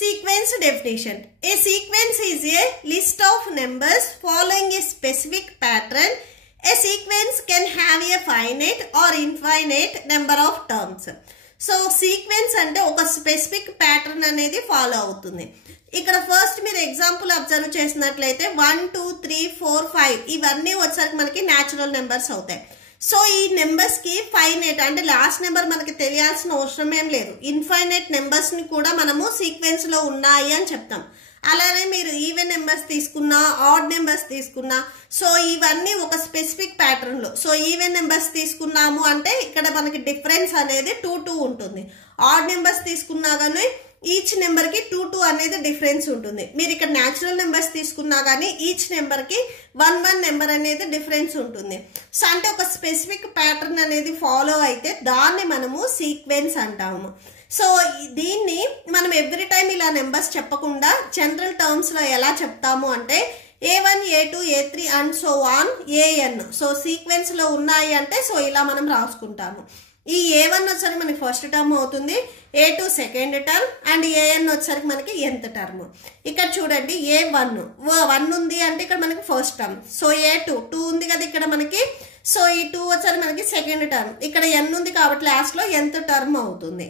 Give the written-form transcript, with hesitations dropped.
Sequence definition. A sequence is a list of numbers following a specific pattern. A sequence can have a finite or infinite number of terms. So sequence అంటే ఒక specific pattern అనేది follow అవుతుంది. ఇక్కడ first మీరు example observe చేసినట్లయితే 1 2 3 4 5 ఇవన్నీ వచ్చేసరికి మనకి న్యాచురల్ నెంబర్స్ అవుతాయి. సో ఈ నెంబర్స్ కి ఫైనైట్ అంటే లాస్ట్ నెంబర్ మనకి తెలియాల్సిన అవసరం ఏం లేదు. ఇన్ఫైనైట్ నెంబర్స్ ని కూడా మనము సీక్వెన్స్ లో ఉన్నాయి అని చెప్తాం. అలానే మీరు ఈవెన్ నెంబర్స్ తీసుకున్నా ఆడ్ నెంబర్స్ తీసుకున్నా సో ఇవన్నీ ఒక స్పెసిఫిక్ ప్యాటర్న్ లో. సో ఈవెన్ నెంబర్స్ తీసుకున్నాము అంటే ఇక్కడ మనకి డిఫరెన్స్ అనేది 2 2 ఉంటుంది. ఆడ్ నెంబర్స్ తీసుకున్నా కానీ ఈచ్ నెంబర్ కి 2 2 అనేది డిఫరెన్స్ ఉంటుంది. మీరు ఇక్కడ న్యాచురల్ నెంబర్స్ తీసుకున్నా కానీ ఈచ్ నెంబర్ కి 1 1 నెంబర్ అనేది డిఫరెన్స్ ఉంటుంది. సో అంటే ఒక స్పెసిఫిక్ ప్యాటర్న్ అనేది ఫాలో అయితే దాన్ని మనము సీక్వెన్స్ అంటాము. సో దీన్ని మనం ఎవ్రీ టైం ఇలా నెంబర్స్ చెప్పకుండా జనరల్ టర్మ్స్ లో ఎలా చెప్తాము అంటే A1 A2 A3 and so on AN. So sequence లో ఉన్నాయి అంటే సో ఇలా మనం రాసుకుంటాము. ఈ A1 వచ్చేసరికి మనకి ఫస్ట్ టర్మ్ అవుతుంది, A2 second term and AN వచ్చేసరికి మనకి nth టర్మ్. ఇక్కడ చూడండి A1 ఉంది అంటే ఇక్కడ మనకి ఫస్ట్ టర్మ్. సో A2 2 ఉంది కదా ఇక్కడ మనకి. సో ఈ 2 వచ్చేసరికి మనకి సెకండ్ టర్మ్. ఇక్కడ n ఉంది కాబట్టి లాస్ట్ లో nth టర్మ్ అవుతుంది.